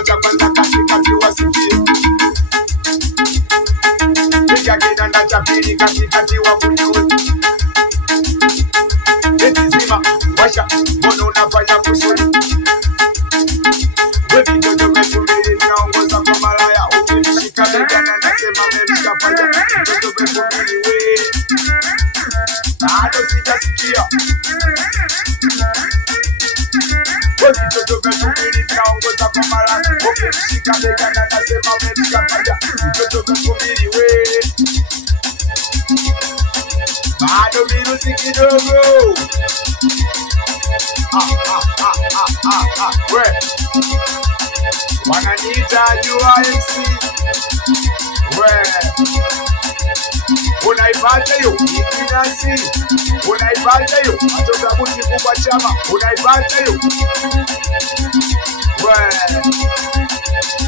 kinanda cha kwanza katikati wasikie, piga kinanda cha pili katikati wakujue, eti zima washa, mbona unafanya kusudi? We vitoto vyetu mbili vinaongoza kwa malaya, ukimshika begani anasema memshafanya. Vitoto vyetu mbili we bado sijasikia. We vitoto vyetu mbili vinaongoza kwa malaya, ukimshika begani anasema memshafanya. Vitoto vyetu mbili we bado virusi kidogo. We wananiita Jua MC. We unaipata hiyo ikinasi, unaipata hiyo matoka buti kubwa chama, unaipata hiyo. We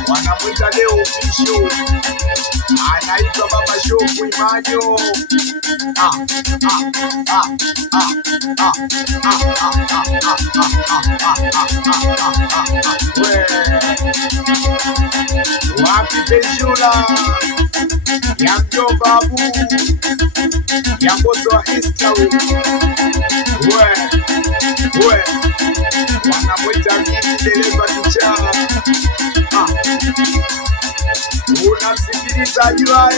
wanamwita leo official, anaitwa Baba Shofu Imanyo. Wapi Peshula ya mjomba Abu ya bozo wa Easter. We wanamwita mimi dereva kichaa. Unamsikiliza Jua.